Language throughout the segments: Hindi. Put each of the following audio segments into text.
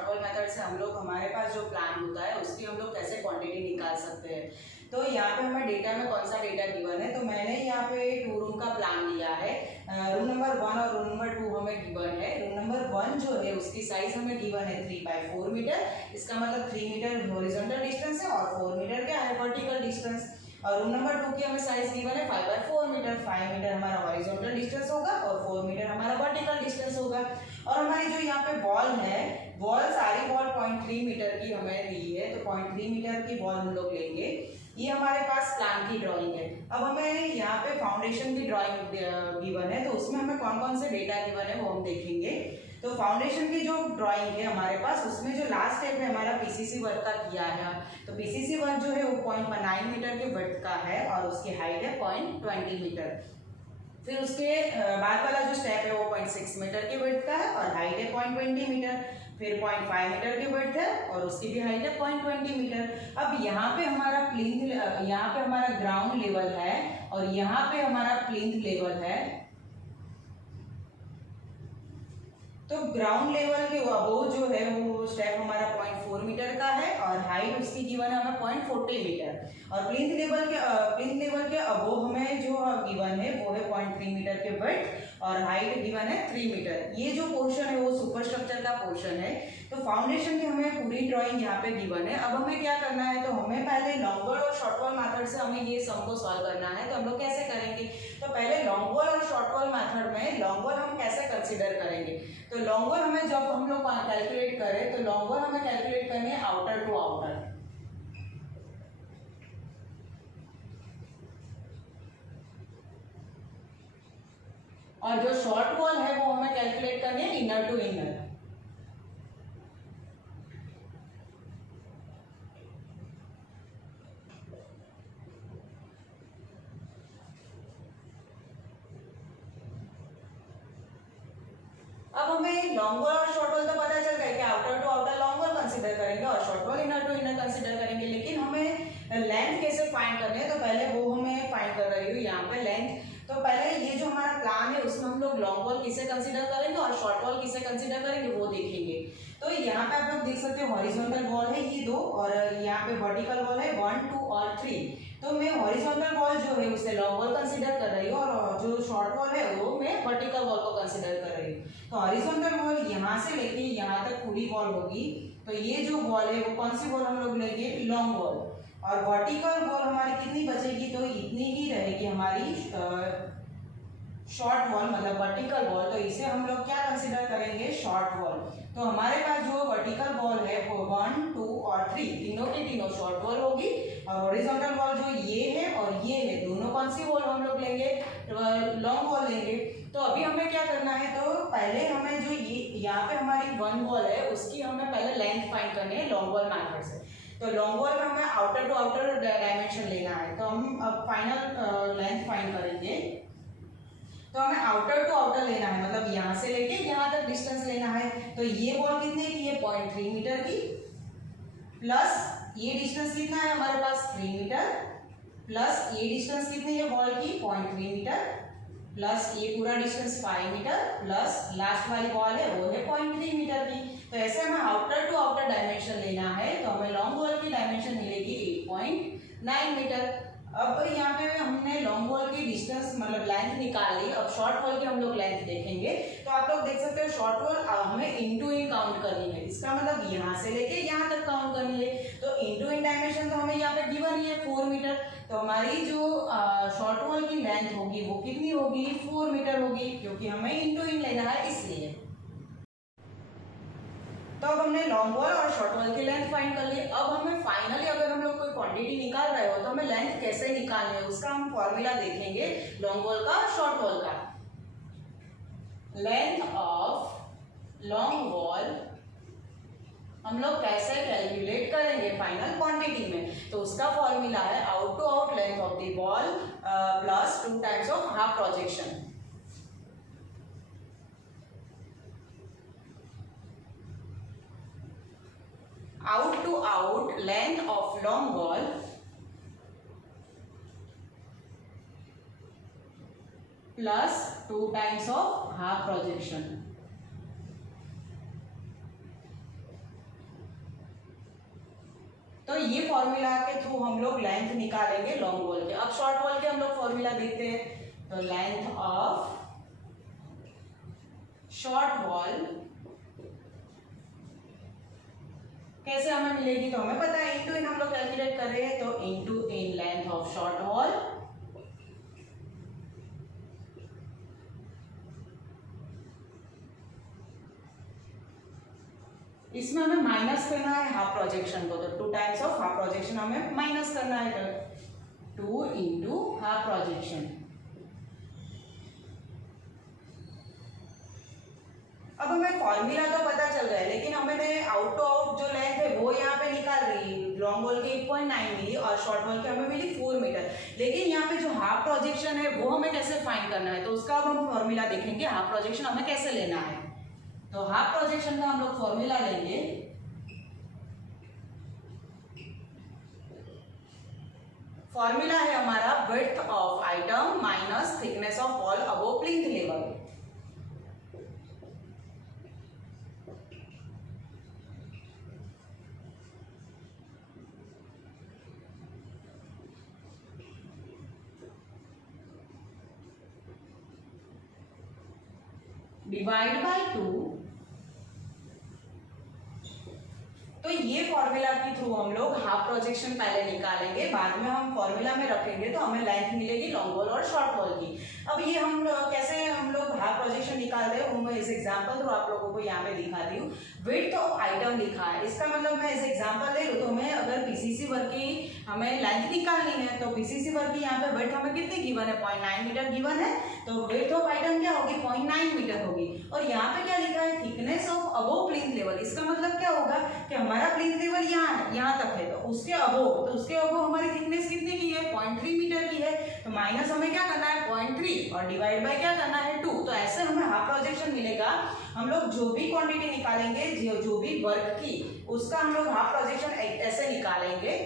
शॉर्ट वॉल मेथड से हम लोग हमारे पास जो प्लान होता है उसकी हम लोग कैसे क्वांटिटी निकाल सकते हैं। तो यहाँ पे हमें डेटा में कौन सा डेटा गिवन है, तो मैंने यहाँ पे 2 रूम का प्लान लिया है। रूम नंबर 1 और रूम नंबर 2 हमें गिवन है। रूम नंबर 1 जो है उसकी साइज हमें गिवन है 3/4 मीटर, इसका मतलब 3 मीटर हॉरिजॉन्टल डिस्टेंस है और 4 मीटर क्या है वर्टिकल डिस्टेंस। और रूम नंबर 2 की हमें साइज गिवन है 5/4 मीटर, 5 मीटर हमारा हॉरिजॉन्टल डिस्टेंस होगा और 4 मीटर हमारा वर्टिकल डिस्टेंस होगा। और हमारी जो यहाँ पे वॉल है, वॉल सारी वॉल 0.3 मीटर की हमें दी है, तो 0.3 मीटर की वॉल हम लोग लेंगे। ये हमारे पास प्लान की ड्राइंग है। अब हमें यहाँ पे फाउंडेशन की ड्राइंग गिवन है, तो उसमें हमें कौन कौन से डेटा गिवन है वो हम देखेंगे। तो फाउंडेशन की जो ड्राइंग है हमारे पास, उसमें जो लास्ट स्टेप है हमारा पीसीसी वर्क का किया है। तो पीसीसी वर्क जो है वो 0.9 मीटर के विड्थ का है और उसकी हाइट है 0.20 मीटर। फिर उसके बाद वाला जो स्टेप है वो 0.6 मीटर के विड्थ का है और हाइट है 0.20 मीटर। फिर 0.5 मीटर की विड्थ है और उसकी भी हाइट है 0.20 मीटर। अब यहाँ पे हमारा प्लिंथ, यहाँ पे हमारा ग्राउंड लेवल है और यहाँ पे हमारा प्लिंथ लेवल है। तो ग्राउंड लेवल के अबोव जो है वो स्टेप हमारा 0.4 मीटर का है और हाइट उसकी गिवन है हमें 0.40 मीटर। और प्लिंथ लेवल के अबोव हमें जो गिवन है वो है 0.3 मीटर के विड्थ और हाइट गिवन है 3 मीटर। ये जो पोर्शन है वो सुपर स्ट्रक्चर का पोर्शन है। तो फाउंडेशन की हमें पूरी ड्राइंग यहाँ पे गिवन है। अब हमें क्या करना है, तो हमें पहले लॉन्ग वॉल और शॉर्ट वॉल मेथड से हमें ये सम को सॉल्व करना है। तो हम लोग कैसे करेंगे, तो पहले लॉन्ग वॉल और शॉर्ट वॉल मेथड में लॉन्ग वॉल हम कैसे कंसीडर करेंगे। तो लॉन्ग वॉल हमें जब हम लोग कैलकुलेट करें, तो लॉन्ग वॉल हमें कैलकुलेट करनी है आउटर टू आउटर। और जो शॉर्ट वॉल है वो हमें कैलकुलेट करनी है इनर टू इनर। अब हमें लॉन्ग वॉल और शॉर्ट वॉल तो पता चल गया कि outer to outer long wall consider करेंगे और short wall inner to inner consider करेंगे। लेकिन हमें लेंथ कैसे फाइंड करनी है, तो पहले वो हमें फाइंड कर रही हूँ यहाँ पे लेंथ। तो पहले ये जो हमारा प्लान है उसमें हम लोग लॉन्ग वॉल किसे कंसीडर करेंगे और शॉर्ट वॉल किसे कंसीडर करेंगे वो देखेंगे। तो यहाँ पे आप लोग देख सकते हो हॉरिजॉन्टल वॉल है ये 2 और यहाँ पे वर्टिकल वॉल है 1, 2 और 3। तो मैं हॉरिजॉन्टल वॉल जो है उसे लॉन्ग वॉल कंसीडर कर रही हूँ और जो शॉर्ट वॉल है वो मैं वर्टिकल वॉल को कंसीडर कर रही हूँ। तो हॉरिजॉन्टल वॉल यहाँ से लेके यहाँ तक पूरी वॉल होगी। तो ये जो वॉल है वो कौन सी वॉल हम लोग लेंगे, लॉन्ग वॉल। और वर्टिकल वॉल हमारी कितनी बचेगी, तो इतनी ही रहेगी हमारी शॉर्ट वॉल, मतलब वर्टिकल वॉल। तो इसे हम लोग क्या कंसीडर करेंगे, शॉर्ट वॉल। तो हमारे पास जो वर्टिकल वॉल है वो 1, 2 और 3 तीनों की तीनों शॉर्ट वॉल होगी। और हॉरिजॉन्टल वॉल जो ये है और ये है, दोनों कौन सी वॉल हम लोग लेंगे, लॉन्ग वॉल लेंगे। तो अभी हमें क्या करना है, तो पहले हमें जो ये यहाँ पे हमारी 1 वॉल है उसकी हमें पहले लेंथ फाइंड करनी है लॉन्ग वॉल मेथड से। तो लॉन्ग वॉल में हमें आउटर टू आउटर डायमेंशन लेना है। तो हम अब फाइनल लेंथ फाइंड करेंगे। तो हमें आउटर टू आउटर लेना है, मतलब यहाँ से लेके यहाँ तक डिस्टेंस लेना है। तो ये वॉल कितने की है, 0.3 मीटर की, प्लस ये डिस्टेंस कितना है हमारे पास 3 मीटर, प्लस ये डिस्टेंस कितनी है वॉल की 0.3 मीटर, प्लस ये पूरा डिस्टेंस 5 मीटर, प्लस लास्ट वाली वॉल है वो है 0.3 मीटर की। तो ऐसे हमें आउटर टू आउटर डायमेंशन लेना है। तो हमें लॉन्ग वॉल की डायमेंशन मिलेगी 8.9 मीटर। अब यहाँ पे हमने लॉन्ग वॉल की डिस्टेंस मतलब लेंथ निकाल ली। अब शॉर्ट वॉल की हम लोग लेंथ देखेंगे। तो आप लोग देख सकते हो शॉर्ट वॉल हमें इंटू इन काउंट करनी है। इसका मतलब यहाँ से लेके यहाँ तक काउंट करनी है। तो इंटू इन डायमेंशन तो हमें यहाँ पे गिवन ही है 4 मीटर। तो हमारी जो शॉर्ट वॉल की लेंथ होगी वो कितनी होगी, 4 मीटर होगी, क्योंकि हमें इंटू इन लेना है इसलिए। तो अब हमने लॉन्ग वॉल और शॉर्ट वॉल की लेंथ फाइंड कर ली। अब हमें फाइनली अगर हम लोग कोई क्वांटिटी निकाल रहे हो तो हमें लेंथ कैसे निकालनी है उसका हम फॉर्मूला देखेंगे लॉन्ग वॉल का और शॉर्ट वॉल का। लेंथ ऑफ लॉन्ग वॉल हम लोग कैसे कैलकुलेट करेंगे फाइनल क्वांटिटी में, तो उसका फॉर्मूला है out to out length of the wall plus 2 times of half projection. Out to out length of long wall plus 2 times of half projection। ये फॉर्मूला के थ्रू हम लोग लेंथ निकालेंगे लॉन्ग वॉल के। अब शॉर्ट वॉल के हम लोग फॉर्मूला देखते हैं। तो लेंथ ऑफ शॉर्ट वॉल कैसे हमें मिलेगी, तो हमें पता है इंटू इन हम लोग कैलकुलेट कर रहे हैं, तो into in length of short wall इसमें हमें माइनस करना है हाफ प्रोजेक्शन को, तो 2 टाइम्स ऑफ हाफ प्रोजेक्शन हमें माइनस करना है, तो 2 इंटू हाफ प्रोजेक्शन। अब हमें फॉर्मूला तो पता चल गया है, लेकिन हमें आउट टू आउट जो लेंथ है वो यहाँ पे निकाल रही है। लॉन्ग वॉल के 8.9 मिली और शॉर्ट वॉल के हमें मिली 4 मीटर, लेकिन यहाँ पे जो हाफ प्रोजेक्शन है वो हमें कैसे फाइंड करना है, तो उसका अब हम फॉर्मूला देखेंगे हाफ प्रोजेक्शन हमें कैसे लेना है। तो हाफ प्रोजेक्शन का हम लोग फॉर्मूला लेंगे, फॉर्मूला है हमारा width of item minus thickness of wall above plinth level. Divide by 2। तो ये फॉर्मूला के थ्रू हम लोग हाफ प्रोजेक्शन पहले निकालेंगे, बाद में हम फॉर्मूला में रखेंगे तो हमें लेंथ मिलेगी लॉन्ग वॉल और शॉर्ट वॉल की। अब ये हम कैसे हम लोग हाफ प्रोजेक्शन निकालते हैं वो मैं इस एग्जांपल थ्रू आप लोगों को यहाँ पे दिखाती हूँ। विड्थ ऑफ आइटम लिखा है, इसका मतलब मैं इस एग्जांपल दे रही हूँ, तो हमें अगर पीसीसी वर्क की हमें लेंथ निकालनी है, तो पीसीसी वर्क की यहाँ पे विड्थ हमें कितनी गिवन है, 0.9 मीटर गिवन है, तो विड्थ ऑफ आइटम क्या होगी, 0.9 मीटर होगी। और यहाँ पे क्या लिखा है, thickness of above plinth level. इसका मतलब क्या होगा कि हमारा प्लिंथ लेवल यहाँ है, यहाँ तक है, तो उसके अबोव, तो उसके अबोव हमारी थिकनेस कितनी की है, 0.3 मीटर की है, तो माइनस हमें क्या करना है 0.3 और डिवाइड बाय क्या करना है 2। तो ऐसे हमें हाफ प्रोजेक्शन मिलेगा। हम लोग जो भी क्वांटिटी निकालेंगे, जो भी वर्क की, उसका हम लोग हाफ प्रोजेक्शन ऐसे निकालेंगे।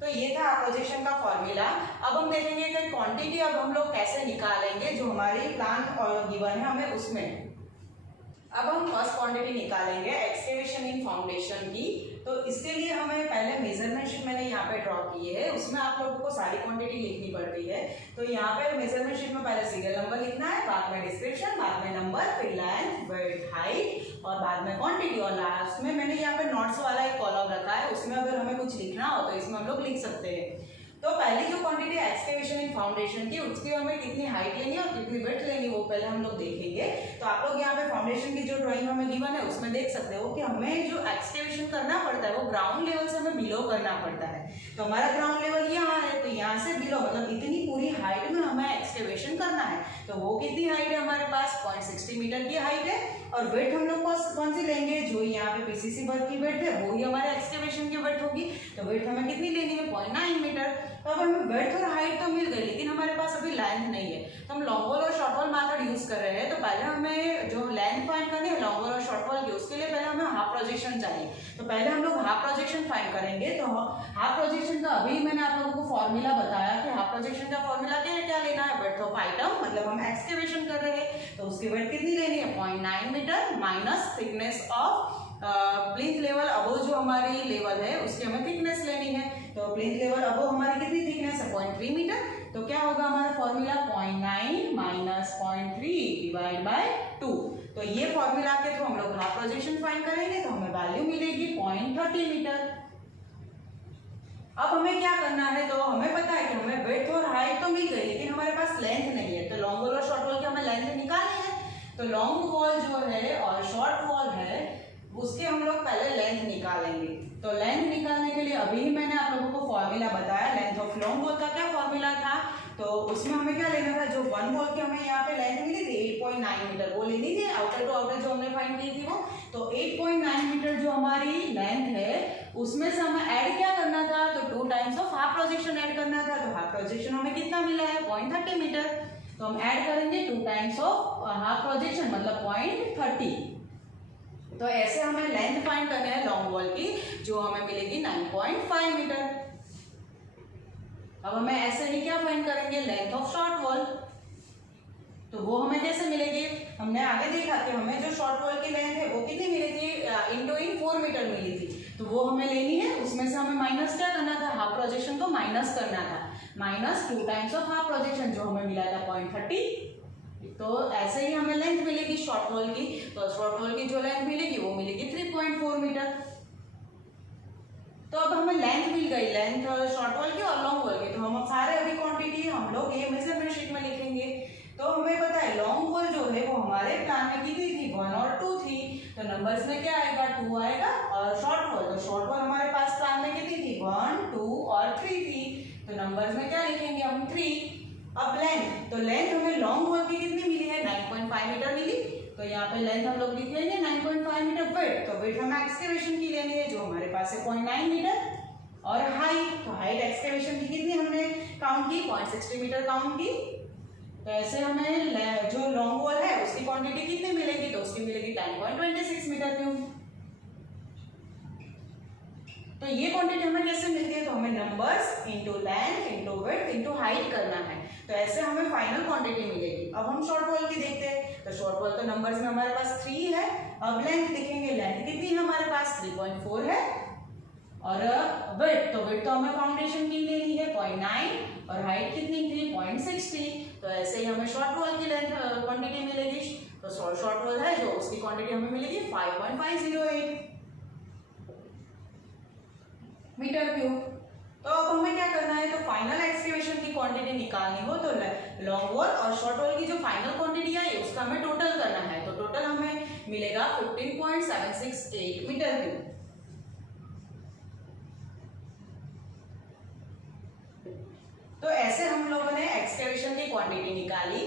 तो ये था हाफ प्रोजेक्शन का फॉर्मूला। अब हम देखेंगे कि क्वांटिटी अब हम लोग कैसे निकालेंगे जो हमारी प्लान गिवन है हमें उसमें। अब हम फर्स्ट क्वांटिटी निकालेंगे एक्सकेवेशन इन फाउंडेशन की। तो इसके लिए हमें पहले मेजरमेंट शीट मैंने यहाँ पे ड्रॉ की है, उसमें आप लोगों को सारी क्वांटिटी लिखनी पड़ती है। तो यहाँ पे मेजरमेंट शीट में पहले सीरियल नंबर लिखना है, बाद में डिस्क्रिप्शन, बाद में नंबर, फिर लेंथ, विड्थ, हाइट और बाद में क्वांटिटी, और लास्ट में मैंने यहाँ पे नोट्स वाला एक कॉलम रखा है, उसमें अगर हमें कुछ लिखना हो तो इसमें हम लोग लिख सकते हैं। तो पहली जो क्वांटिटी एक्सकेवेशन इन फाउंडेशन की, उसकी हमें कितनी हाइट लेनी है और कितनी विड्थ लेनी है वो पहले हम लोग देखेंगे। तो आप लोग यहाँ पे फाउंडेशन की जो ड्राइंग हमें गिवन है उसमें देख सकते हो कि हमें जो एक्सकेवेशन करना पड़ता है वो ग्राउंड लेवल से हमें बिलो करना पड़ता है। तो हमारा ग्राउंड लेवल यहाँ है, तो यहाँ से बिलो मतलब इतनी पूरी हाइट में हमें एक्सकेवेशन करना है। तो वो कितनी हाइट है हमारे पास, 0.60 मीटर की हाइट है। और विड्थ हम लोग कौन सी लेंगे, जो यहाँ पे पीसीसी वर्क की विड्थ है वो ही हमारे एक्सकेवेशन की विड्थ होगी। तो विड्थ हमें कितनी लेनी है, 0.9 मीटर। तो अब हमें विड्थ और हाइट तो मिल गई, लेकिन हमारे पास अभी लेंथ नहीं है, तो हम लॉन्ग वॉल और शॉर्ट वॉल मेथड यूज कर रहे हैं। तो पहले हमें जो लेंथ फाइंड करनी है लॉन्ग वॉल और शॉर्ट वॉल की, उसके लिए पहले हमें हाफ प्रोजेक्शन चाहिए। तो पहले हम लोग हाफ प्रोजेक्शन फाइंड करेंगे। तो हाफ प्रोजेक्शन का अभी मैंने आप लोगों को फॉर्मूला बताया कि हाफ प्रोजेक्शन का फॉर्मूला क्या लेना है, विड्थ ऑफ आइटम, मतलब हम एक्सकेवेशन कर रहे हैं तो उसकी विड्थ कितनी लेनी है, 0.9 metre minus thickness of plinth level above जो हमारी लेवल है उसकी हमें थिकनेस लेनी है। तो प्लिंथ लेवल अबोव हमारी कितनी थिकनेस है, 0.3 मीटर। तो क्या होगा हमारा फॉर्मूला, 0.9 माइनस 0.3 डिवाइड बाय 2। तो ये फॉर्मूला के थ्रू हम लोग हाफ प्रोजेक्शन फाइंड करेंगे, तो हमें वैल्यू मिलेगी 0.30 मीटर। अब हमें क्या करना है, तो हमें पता है कि हमें विड्थ और हाइट तो मिल गई, लेकिन हमारे पास लेंथ नहीं है। तो लॉन्ग वॉल और शॉर्ट वॉल की हमें लेंथ निकालनी है। तो लॉन्ग वॉल जो है और शॉर्ट वॉल है उसके हम लोग पहले लेंथ निकालेंगे। तो लेंथ निकालने के लिए अभी ही मैंने आप लोगों को फॉर्मूला बताया। लेंथ ऑफ लॉन्ग वॉल का क्या फॉर्मूला था, तो उसमें हमें क्या लेना था, जो 1 वॉल की हमें यहाँ पे लेंथ मिली थी 8.9 मीटर, वो लेनी थी आउटर टू आउटर जो हमने फाइंड की थी वो। तो 8.9 मीटर जो हमारी लेंथ है उसमें से हमें ऐड क्या करना था, तो 2 times of half projection add करना था। तो हाफ प्रोजेक्शन हमें कितना मिला है, 0.30 मीटर। तो हम ऐड करेंगे 2 टाइम्स ऑफ हाफ प्रोजेक्शन मतलब 0.30। तो ऐसे हमें लेंथ फाइंड करनी है लॉन्ग वॉल की, जो हमें मिलेगी 9.5 मीटर। अब हमें ऐसे ही क्या फाइंड करेंगे, लेंथ ऑफ शॉर्ट वॉल। तो वो हमें कैसे मिलेगी, हमने आगे देखा कि हमें जो शॉर्ट वॉल की लेंथ है वो कितनी मिली थी, इंटू इन 4 मीटर मिली थी। तो वो हमें लेनी है, उसमें से हमें माइनस क्या करना था, हाफ प्रोजेक्शन को माइनस करना था, minus 2 times of half projection जो हमें मिला था 0.30। तो ऐसे ही हमें लेंथ मिलेगी शॉर्ट वॉल की, तो शॉर्ट वॉल की जो लेंथ मिलेगी वो मिलेगी 3.4 मीटर। तो अब हमें लेंथ मिल गई, लेंथ शॉर्ट वॉल की और लॉन्ग वॉल की, तो हम सारे अभी क्वांटिटी हम लोग ये मेजरमेंट शीट में लिखेंगे। तो हमें पता है लॉन्ग वॉल जो है वो हमारे प्लान में कितनी थी, 1 और 2 थी, तो नंबर्स में क्या आएगा, 2 आएगा। और शॉर्ट वॉल, तो शॉर्ट वॉल हमारे पास प्लान में कितनी थी, 1, 2 और 3 थी, तो नंबर्स में क्या लिखेंगे हम, 3। अब लेंथ, तो लेंथ हमें लॉन्ग वॉल की कितनी मिली है, 9.5 मीटर मिली, तो यहाँ पे लेंथ हम लोग लिख लेंगे 9.5 मीटर। विड्थ, तो विड्थ हमें एक्सकेवेशन की लेनी है जो हमारे पास है 0.9 मीटर। और हाइट, तो हाइट एक्सकेवेशन की कितनी हमने काउंट की, 0.60 मीटर काउंट की। तो ऐसे हमें जो लॉन्ग वॉल है उसकी क्वांटिटी कितनी मिलेगी, तो उसकी मिलेगी 10.26 मीटर क्यूब। तो ये क्वांटिटी हमें कैसे मिलती है, तो हमें numbers into length into width into height करना है, तो ऐसे हमें फाइनल क्वांटिटी मिलेगी। अब हम शॉर्ट वॉल की देखते हैं, तो शॉर्ट वॉल तो नंबर्स में हमारे पास 3 है। अब लेंथ देखेंगे, लेंथ कितनी है हमारे पास, 3.4 है। और विड्थ, तो विड्थ तो हमें फाउंडेशन की लेनी है 0.9 और हाइट कितनी थी 0.60। तो ऐसे ही हमें शॉर्ट वॉल की लेंथ क्वांटिटी मिलेगी, तो शॉर्ट वॉल है जो उसकी क्वांटिटी हमें मिलेगी 5.508 मीटर क्यूब। तो अब हमें क्या करना है, तो फाइनल एक्सकेवेशन की क्वांटिटी निकालनी हो तो लॉन्ग वॉल और शॉर्ट वॉल की जो फाइनल क्वांटिटी है उसका हमें टोटल करना है, तो टोटल हमें मिलेगा 15.768 मीटर क्यूब। तो ऐसे हम लोगों ने एक्सकेवेशन की क्वांटिटी निकाली।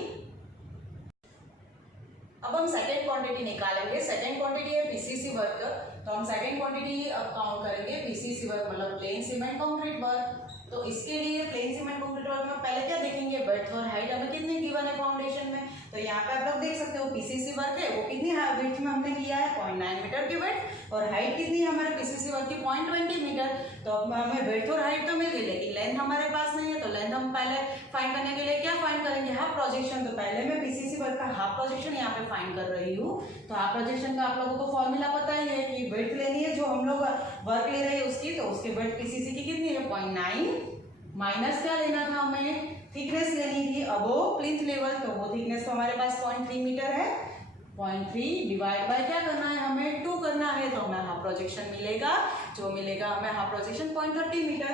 अब हम सेकेंड क्वांटिटी निकालेंगे। सेकेंड क्वांटिटी है पीसीसी वर्क, तो हम सेकेंड क्वांटिटी अब काउंट करेंगे पीसीसी वर्क मतलब प्लेन सीमेंट कंक्रीट वर्क। तो इसके लिए प्लेन सीमेंट कंक्रीट वर्क में पहले क्या देखेंगे, विड्थ और हाइट हमें कितनी गिवन है फाउंडेशन में, तो यहाँ पे आप लोग देख सकते हो पीसीसी वर्क है वो कितनी विड्थ में हमने किया है 0.9 मीटर की विड्थ, और हाइट कितनी है हमारे पीसीसी वर्क की 0.20 मीटर। तो अब हमें विड्थ और हाइट तो मिल गई, लेकिन लेंथ हमारे पास नहीं है, तो लेंथ हम पहले फाइंड करने के लिए क्या फाइंड करेंगे, हाफ प्रोजेक्शन। तो पहले मैं पीसीसी वर्क का हाफ प्रोजेक्शन यहाँ पे फाइंड कर रही हूँ। तो हाफ प्रोजेक्शन का आप लोगों को फॉर्मूला पता ही है कि विड्थ लेनी है जो हम लोग वर्क ले रहे हैं उसकी, तो उसके विड्थ पीसीसी की कितनी है 0.9 माइनस क्या लेना था हमें, थिकनेस लेनी थी अबोव प्लिंथ लेवल, तो वो थिकनेस तो हमारे पास 0.3 मीटर है, 0.3 डिवाइड बाय क्या करना है हमें 2 करना है, तो हमें हाफ प्रोजेक्शन मिलेगा, जो मिलेगा हमें हाफ प्रोजेक्शन 0.30 मीटर।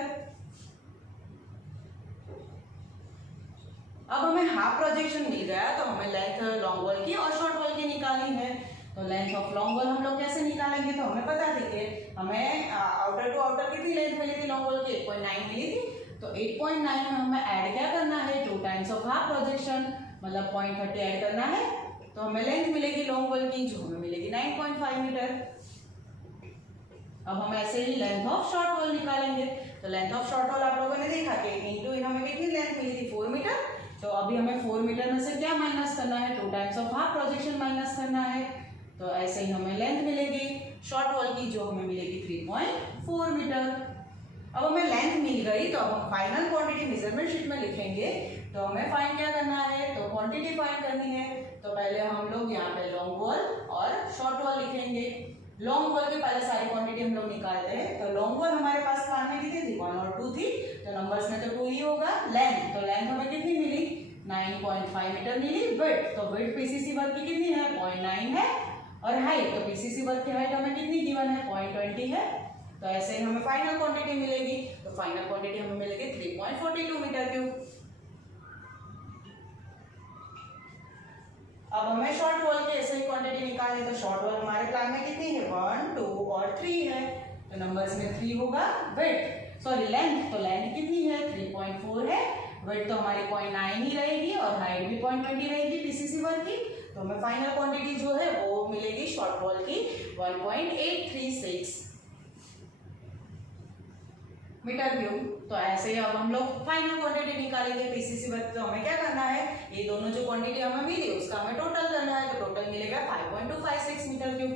अब हमें हाफ प्रोजेक्शन मिल गया, तो हमें लेंथ लॉन्ग वॉल की और शॉर्ट वॉल की निकालनी है। तो लेंथ ऑफ लॉन्ग वॉल हम लोग कैसे निकालेंगे, तो हमें पता देखिए हमें आउटर टू आउटर कितनी लेंथ मिली थी लॉन्ग वॉल की 8.9 मिली थी, तो 8.9 में हमें ऐड क्या करना है 2 टाइम्स ऑफ हाफ प्रोजेक्शन मतलब 0.30 ऐड करना है, तो हमें लेंथ मिलेगी लॉन्ग वॉल की जो हमें मिलेगी 9.5 मीटर। अब हम ऐसे ही लेंथ ऑफ शॉर्ट वॉल निकालेंगे। तो लेंथ ऑफ शॉर्ट वॉल आप लोगों ने देखा कि इनटू हमें कितनी लेंथ मिली थी 4 मीटर, तो अभी हमें 4 मीटर में से क्या माइनस करना है 2 times of half projection minus करना है, तो ऐसे ही हमें लेंथ मिलेगी शॉर्ट वॉल की जो हमें मिलेगी 3.4 मीटर। अब हमें लेंथ मिल गई, तो अब हम फाइनल क्वांटिटी मेजरमेंट शीट में लिखेंगे। तो हमें फाइंड क्या करना है, तो क्वांटिटी फाइंड करनी है, तो पहले हम लोग यहाँ पे लॉन्ग वॉल और शॉर्ट वॉल लिखेंगे। लॉन्ग वॉल की पहले सारी क्वांटिटी हम लोग निकालते हैं। तो लॉन्ग वॉल हमारे पास प्लान में कितनी थी 1 और 2 थी, तो नंबर्स में तो 2 ही होगा। लेंथ, तो लेंथ हमें कितनी मिली 9.5 मीटर मिली। विड्थ, तो विड्थ पीसीसी वर्क की कितनी है 0.9 है, और हाइट, तो पीसीसी वर्क की हाइट हमें कितनी गिवन है 0.20 है, तो ऐसे ही हमें फाइनल क्वांटिटी मिलेगी। तो फाइनल क्वांटिटी हमें मिलेगी 3.42 मीटर क्यूब। अब हमें शॉर्ट वॉल की ऐसे ही क्वांटिटी निकालनी, तो शॉर्ट वॉल हमारे प्लान में कितनी है 1, 2 और 3 है, तो नंबर्स में 3 होगा। विड्थ सॉरी लेंथ, तो लेंथ कितनी है 3.4 है, विड्थ तो हमारी 0.9 ही रहेगी और हाइट भी 0.20 रहेगी पीसीसी वर्क की, तो हमें फाइनल क्वांटिटी जो है वो मिलेगी शॉर्ट वॉल की 1.836 मीटर क्यूब। तो ऐसे ही अब हम लोग फाइनल क्वांटिटी निकालेंगे पीसीसी वर्क। तो हमें क्या करना है, ये दोनों जो क्वांटिटी हमें मिली उसका हमें टोटल करना है, तो टोटल मिलेगा 5.256 मीटर क्यूब।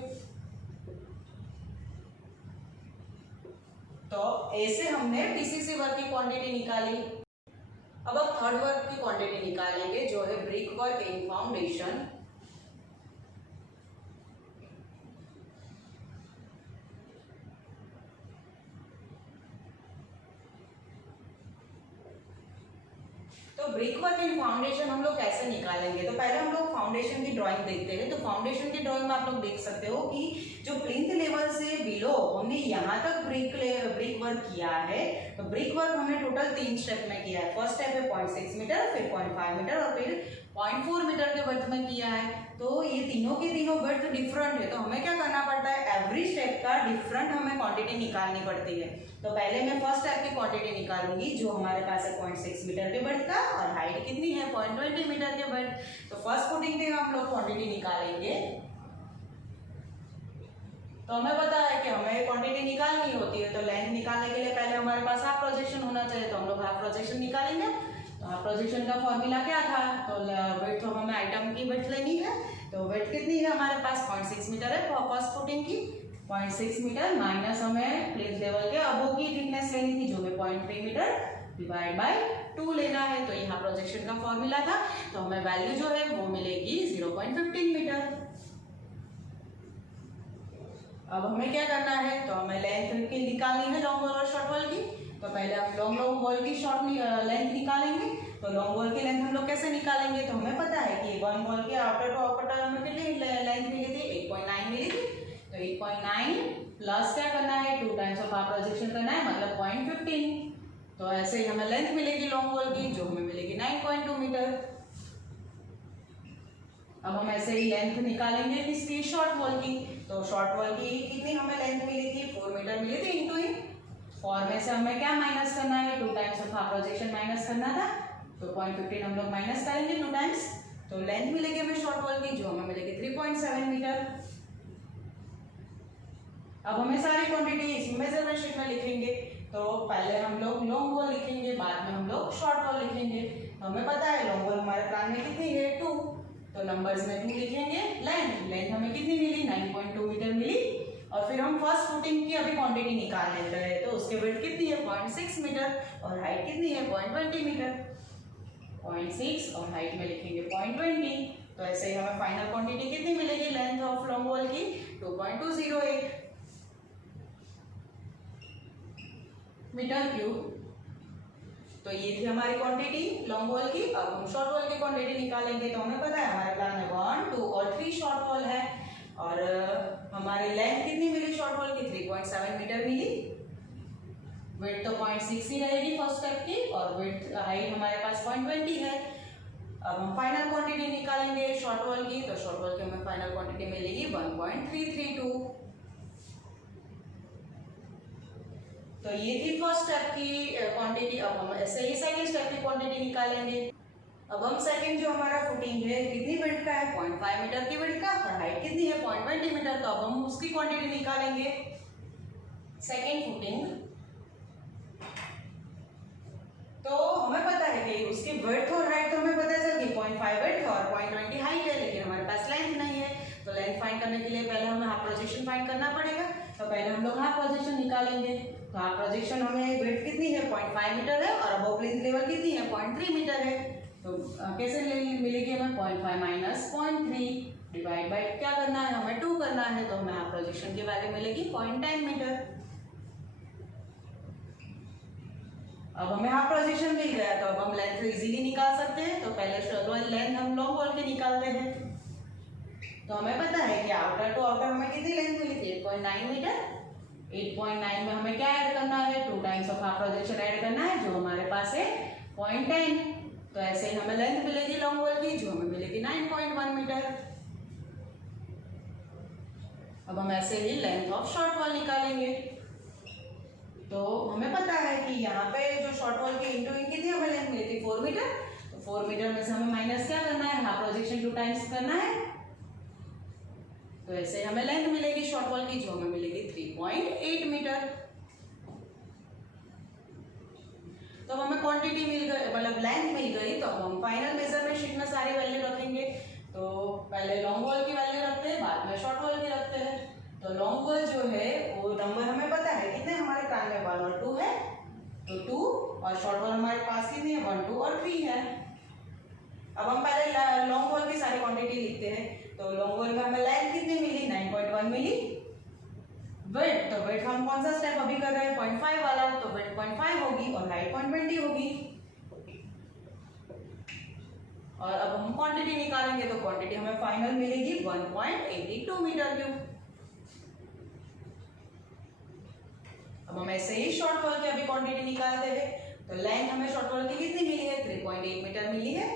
तो ऐसे हमने पीसीसी वर्क की क्वांटिटी निकाली। अब हम थर्ड वर्क की क्वांटिटी निकालेंगे जो है brick work in foundation. Brick work in foundation हम लोग कैसे निकालेंगे, तो पहले हम लोग फाउंडेशन की ड्राइंग देखते हैं। तो फाउंडेशन की ड्राइंग में आप लोग देख सकते हो कि जो प्लिंथ लेवल से बिलो हमने यहाँ तक ब्रिक वर्क किया है। तो ब्रिक वर्क हमने टोटल 3 स्टेप में किया है। फर्स्ट स्टेप है 0.6 मीटर, फिर 0.5 मीटर और फिर 0.4 मीटर के वर्थ में किया है। तो ये तीनों के तीनों वर्थ डिफरेंट है, तो हमें क्या करना पड़ता है, एवरी स्टेप का डिफरेंट हमें क्वांटिटी निकालनी पड़ती है। तो पहले मैं फर्स्ट स्टेप की क्वांटिटी निकालूंगी जो हमारे पास है 0.6 मीटर के वर्थ का, और हाइट कितनी है 0.20 मीटर के वर्थ। तो फर्स्ट फुटिंग पे हम लोग क्वांटिटी निकालेंगे। तो हमें पता है कि हमें क्वांटिटी निकालनी होती है, तो लेंथ निकालने के लिए पहले हमारे पास हाफ प्रोजेक्शन होना चाहिए। तो हम लोग हाफ प्रोजेक्शन निकालेंगे। तो हाफ प्रोजेक्शन का फॉर्मूला क्या था, तो वेट तो हमें आइटम की वेट लेनी है। तो वेट कितनी है हमारे पास 0.6 मीटर है फर्स्ट फुटिंग की, 0.6 मीटर माइनस हमें प्लिंथ लेवल के अबोव की थिकनेस लेनी थी जो है 0.3 मीटर डिवाइड बाय 2 लेना है। तो यहाँ प्रोजेक्शन का फॉर्मूला था। तो हमें वैल्यू जो है वो मिलेगी 0.15 मीटर। अब हमें क्या करना है, तो हमें लेंथ की निकालनी है लॉन्ग वॉल और शॉर्ट वॉल की। तो पहले हम लॉन्ग वॉल की शॉर्ट लेंथ निकालेंगे। तो लॉन्ग वॉल की लेंथ हम लोग कैसे निकालेंगे, तो हमें पता है कि वन वॉल के आउटर टू आउटर हमें कितनी लेंथ मिली थी, 8.9 मिली थी। तो 8.9 प्लस क्या करना है 2 टाइम्स ऑफ हाफ प्रोजेक्शन करना है, मतलब 0.15। तो ऐसे ही हमें लेंथ मिलेगी लॉन्ग वॉल की जो हमें मिलेगी 9.2 मीटर। अब हम ऐसे ही लेंथ निकालेंगे किसकी, शॉर्ट वॉल की। तो शॉर्ट वॉल की कितनी हमें लेंथ मिली थी, 4 मीटर मिली थी इंटू ही 4 में से हमें क्या माइनस करना है, 2 times of half projection minus करना था। तो 0.15 हम लोग माइनस करेंगे 2 टाइम्स। तो लेंथ मिलेगी हमें शॉर्ट वॉल की जो हमें मिलेगी 3.7 मीटर। अब हमें सारी क्वांटिटी इस मेजरमेंट शीट में लिखेंगे। तो पहले हम लोग लॉन्ग वॉल लिखेंगे, बाद में हम लोग शॉर्ट वॉल लिखेंगे। तो हमें पता है लॉन्ग वॉल हमारे प्लान में कितनी है 2, तो नंबर्स में 2 लिखेंगे। लेंथ हमें कितनी मिली 9.2 मीटर मिली। और फिर हम फर्स्ट फुटिंग की अभी क्वांटिटी निकाल लेते हैं। तो उसके वेट कितनी है 0.6 मीटर और हाइट कितनी है 0.20 मीटर। 0.6 और हाइट में लिखेंगे 0.20। तो ऐसे ही हमें फाइनल क्वांटिटी कितनी मिलेगी लेंथ ऑफ लॉन्ग वॉल की 2.208 मीटर क्यूब। तो ये थी हमारी क्वांटिटी लॉन्ग वॉल की। अब हम शॉर्ट वॉल की क्वांटिटी निकालेंगे। तो हमें पता है हमारे प्लान में 1, 2 और 3 शॉर्ट वॉल है। और हमारी लेंथ कितनी मिली शॉर्ट वॉल की 3.7 मीटर मिली। विड्थ तो 0.6 ही रहेगी फर्स्ट स्टेप की, और विड्थ हाइट हमारे पास 0.20 है। अब हम फाइनल क्वांटिटी निकालेंगे शॉर्ट वॉल की। तो शॉर्ट वॉल की हमें फाइनल क्वांटिटी मिलेगी 1.332। तो ये थी फर्स्ट स्टेप की क्वांटिटी। अब हम ऐसे ही सेकंड स्टेप की क्वांटिटी निकालेंगे। अब हम सेकंड जो हमारा फुटिंग है कितनी विड्थ का है 0.5 मीटर की विड्थ का, और हाइट कितनी है 0.20 मीटर। तो अब हम उसकी क्वांटिटी निकालेंगे सेकंड फुटिंग। तो हमें पता है कि उसकी विड्थ और हाइट तो हमें पता चल गई 0.5 विड्थ और 0.20 हाइट है, लेकिन हमारे पास लेंथ नहीं है। तो लेंथ फाइंड करने के लिए पहले हमें हाफ प्रोजेक्शन फाइंड करना पड़ेगा। तो पहले हम लोग हाफ प्रोजेक्शन निकालेंगे। तो हाफ प्रोजेक्शन हमें विड्थ कितनी है 0.5 मीटर है, और अबव प्लिंथ लेवल कितनी है 0.3 मीटर है। तो कैसे मिलेगी हमें 0.5 माइनस 0.3 डिवाइड बाय क्या करना है हमें 2 करना है। तो हमें हाफ प्रोजेक्शन की वैल्यू मिलेगी 0.10 मीटर। अब हमें हाफ प्रोजेक्शन मिल गया, तो अब हम लेंथ इजीली निकाल सकते हैं। तो पहले लेंथ हम लॉन्ग वॉल के निकालते हैं। तो हमें पता है कि आउटर टू आउटर हमें कितनी लेंथ मिली थी 8.9 मीटर। 8.9 में हमें क्या ऐड करना है 2 times of half projection add करना है जो हमारे पास है 0.10। तो ऐसे ही हमें लेंथ मिलेगी लॉन्ग वॉल की जो हमें मिलेगी 9.1 मीटर। अब हम ऐसे ही लेंथ ऑफ शॉर्ट वॉल निकालेंगे। तो हमें पता है कि यहाँ पे जो शॉर्ट वॉल की इंटू इनकी थी हमें लेंथ मिली थी 4 मीटर। तो 4 मीटर में से हमें माइनस क्या करना है हाफ प्रोजेक्शन 2 टाइम्स करना है। तो ऐसे हमें लेंथ मिलेगी शॉर्ट वॉल की जो हमें मिलेगी 3.8 मीटर। तो अब हमें क्वांटिटी मिल गई, मतलब लेंथ मिल गई। तो अब हम फाइनल मेजरमेंट शीट में सारी वैल्यू रखेंगे। तो पहले लॉन्ग वॉल की वैल्यू रखते हैं, बाद में शॉर्ट वॉल की रखते हैं। तो लॉन्ग वॉल जो है वो नंबर हमें पता है कितने हमारे प्लान में 1 और 2 है। तो 2 और शॉर्ट वॉल हमारे पास कितनी है 1, 2 और 3 है। अब हम पहले लॉन्ग वॉल की सारी क्वांटिटी लिखते हैं। तो लॉन्ग वॉल में हमें लेंथ कितनी मिली 9.1 मिली। विड्थ, तो विड्थ हम कौन सा स्टेप अभी कर रहे हैं 0.5 वाला, तो विड्थ 0.5 होगी और हाइट 0.20 होगी। और अब हम क्वांटिटी निकालेंगे तो क्वांटिटी हमें फाइनल मिलेगी 1.82 मीटर क्यूब। अब हम ऐसे ही शॉर्ट वॉल की अभी क्वांटिटी निकालते हैं। तो लेंथ हमें शॉर्ट वॉल की कितनी मिली है? 3.8 मीटर मिली है।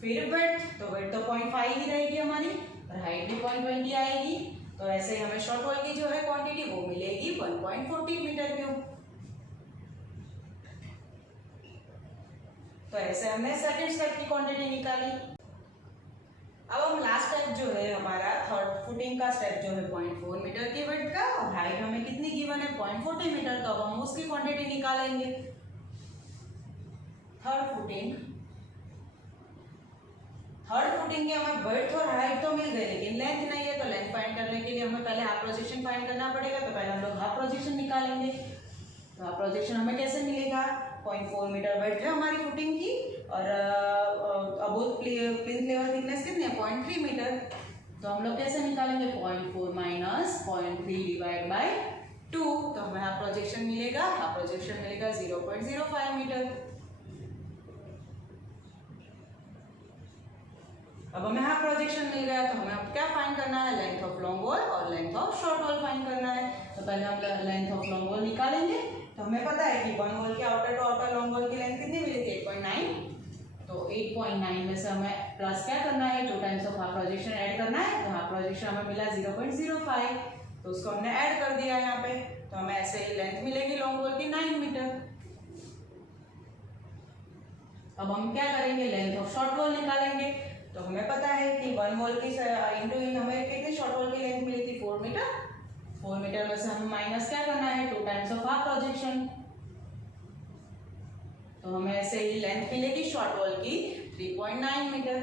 फिर विड्थ, तो विड्थ तो 0.5 ही रहेगी हमारी और हाइट भी 0.20 आएगी। तो ऐसे ही हमें शॉर्ट वॉल की जो है क्वांटिटी वो मिलेगी 1.40 मीटर क्यूब। तो ऐसे हमने सेकंड स्टेप की क्वांटिटी निकाली। अब हम लास्ट स्टेप जो है हमारा थर्ड फुटिंग का स्टेप जो है 0.4 मीटर की विड्थ का और हाइट हमें कितनी गिवन है? 0.40 मीटर। तो अब हम उसकी क्वांटिटी निकालेंगे। थर्ड फुटिंग की हमें विड्थ और हाइट तो मिल गई लेकिन लेंथ नहीं है। तो लेंथ फाइंड करने के लिए हमें पहले हाफ प्रोजेक्शन फाइंड करना पड़ेगा। तो पहले हम लोग हाफ प्रोजेक्शन निकालेंगे। तो हाफ प्रोजेक्शन हमें कैसे मिलेगा? 0.4 मीटर विड्थ है हमारी फुटिंग की और अबोव प्लिंथ लेवल थिकनेस कितनी है? 0.3 मीटर। तो हम लोग कैसे निकालेंगे? 0.4 माइनस 0.3 डिवाइड बाय 2। तो हमें हाफ प्रोजेक्शन मिलेगा 0.05 मीटर। अब हमें हाफ प्रोजेक्शन मिल गया तो हमें अब क्या फाइंड करना है? लेंथ ऑफ लॉन्ग वॉल और length of short wall find करना है। तो पहले हम लेंथ ऑफ लॉन्ग वॉल निकालेंगे। तो हमें पता है कि वन वॉल के outer to outer long wall की लेंथ कितनी मिली थी? 8.9। तो 8.9 में से हमें प्लस क्या करना है? 2 times of half projection add करना है। तो हाफ प्रोजेक्शन हमें मिला 0.05, तो उसको हमने ऐड कर दिया यहाँ पे। तो हमें ऐसे ही लेंथ मिलेगी लॉन्ग वॉल की 9 मीटर। अब हम क्या करेंगे? लेंथ ऑफ शॉर्ट वॉल निकालेंगे। तो हमें पता है कि वन वॉल की इंटू हमें कितनी शॉर्ट वॉल की लेंथ मिली थी? 4 मीटर। 4 मीटर में से हमें माइनस क्या करना है? 2 टाइम्स ऑफ हाफ प्रोजेक्शन। तो हमें ऐसे ही लेंथ मिलेगी शॉर्ट वॉल की 3.9 मीटर।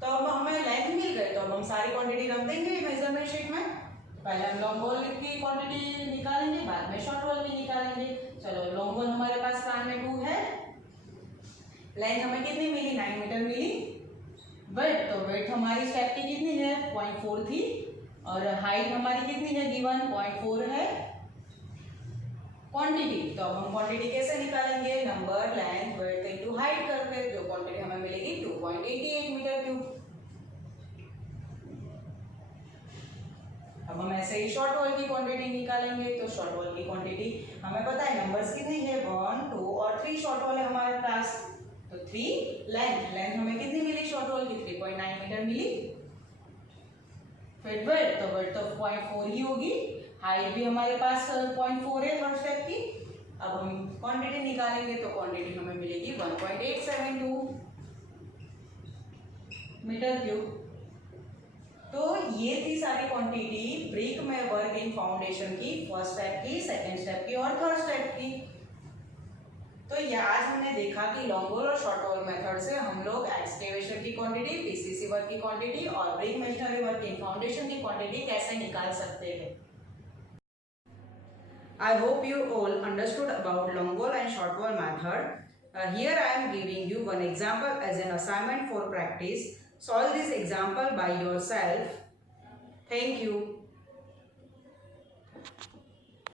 तो अब हमें लेंथ मिल गई तो अब हम सारी क्वांटिटी रख देंगे मेजरमेंट शीट में। पहले हम लॉन्ग वॉल की क्वांटिटी निकालेंगे, बाद में शॉर्ट वॉल की निकालेंगे। चलो, लॉन्ग वॉल हमारे पास स्पैन में 2 है। लेंथ हमें कितनी मिली? 9 मीटर मिली। विड्थ, तो विड्थ हमारी स्टेप की कितनी है? 0.4 थी और हाइट हमारी कितनी है? गिवन 0.4 है। क्वांटिटी, तो अब हम क्वांटिटी कैसे निकालेंगे? Number length width into height करके जो क्वांटिटी हमें मिलेगी 2.88 मीटर क्यूब। अब हम ऐसे ही शॉर्ट वॉल की क्वांटिटी निकालेंगे। तो शॉर्ट वॉल की क्वांटिटी हमें पता है नंबर्स कितनी है? 1, 2 और 3 शॉर्ट वॉल है हमारे पास। तो 3 लेंथ हमें कितनी मिली शॉर्ट वॉल की? 3.9 मीटर मिली। फिर विड्थ, तो विड्थ तो 0.4 ही होगी। हाइट भी हमारे पास 0.4 है थर्ड स्टेप की। अब हम क्वांटिटी निकालेंगे तो क्वांटिटी हमें मिलेगी 1.872 मीटर क्यूब। तो ये थी सारी क्वांटिटी ब्रिक में वर्क इन फाउंडेशन की, फर्स्ट स्टेप की, सेकेंड स्टेप की और थर्ड स्टेप की। तो ये आज हमने देखा कि लॉन्ग वॉल और शॉर्ट वॉल मेथड से हम लोग एक्सकेवेशन की क्वांटिटी, पीसीसी वर्क की क्वांटिटी और brick masonry work in foundation की क्वांटिटी कैसे निकाल सकते हैं। I hope you all understood about long wall and short wall method. Here I am giving you one example as an assignment for practice. Solve this example by yourself. Thank you.